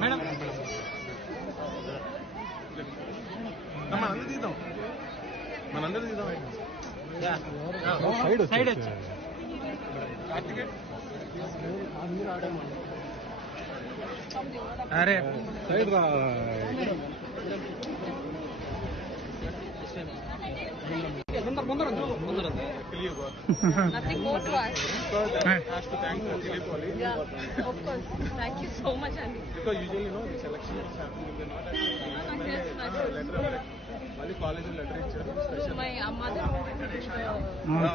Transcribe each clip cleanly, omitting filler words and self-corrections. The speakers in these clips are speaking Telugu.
మేడం మనందరూ తీద్దాం సైడ్ వచ్చి అరే సైడ్ రా Nothing more to ask. Has to thank Dilip Wali. Yeah, of course. Thank you so much, Andy. Because usually, you know, the selection is happening in the north. Letter of Wali college letter So my mother wanted to do the...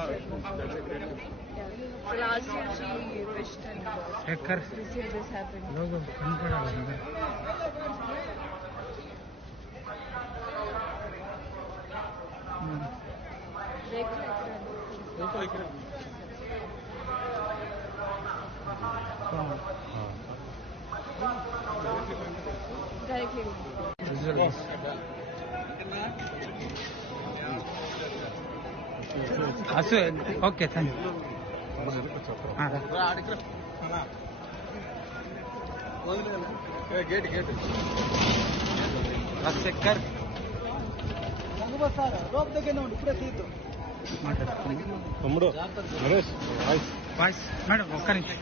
that's a great gift. Yeah. So last year she wished and this year this happened. Directly. Okay, thank you. Gate. Rasekar. తమ్ముడు నరేష్ వాయిస్ మేడం ఒక్క నిమిషం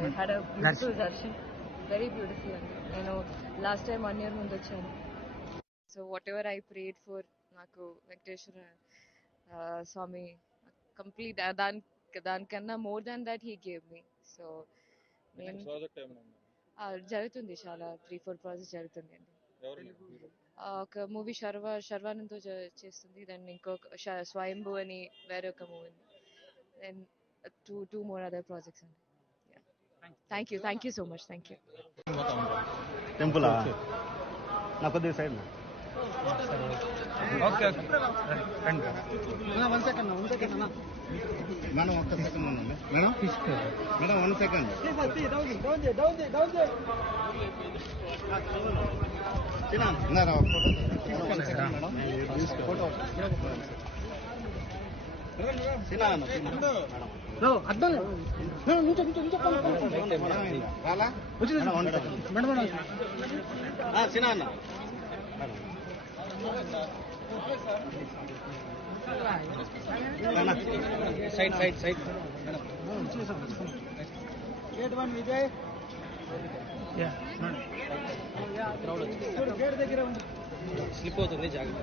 I had a beautiful darshan, very beautiful. I know last time 1 year ముందు వచ్చాను. So whatever I prayed for, నాకు వెంకటేశ్వర స్వామి కంప్లీట్ దానికన్నా more than that he gave me. So జరుగుతుంది చాలా 3-4 ప్రాజెక్ట్స్ జరుగుతుంది అండి. ఒక మూవీ శర్వానంద్తో చేస్తుంది, దెన్ ఇంకొక స్వయంభూ అని వేరే ఒక movie, then two more other projects అండి. Thank you so much. Thank you. Temple నా కొద్దిగా side okay one second madam ఒక్క సెకండ్ ఉందండి madam madam 1 second side gate 1 Vijay slip అవుతుంది జాగ్రత్త.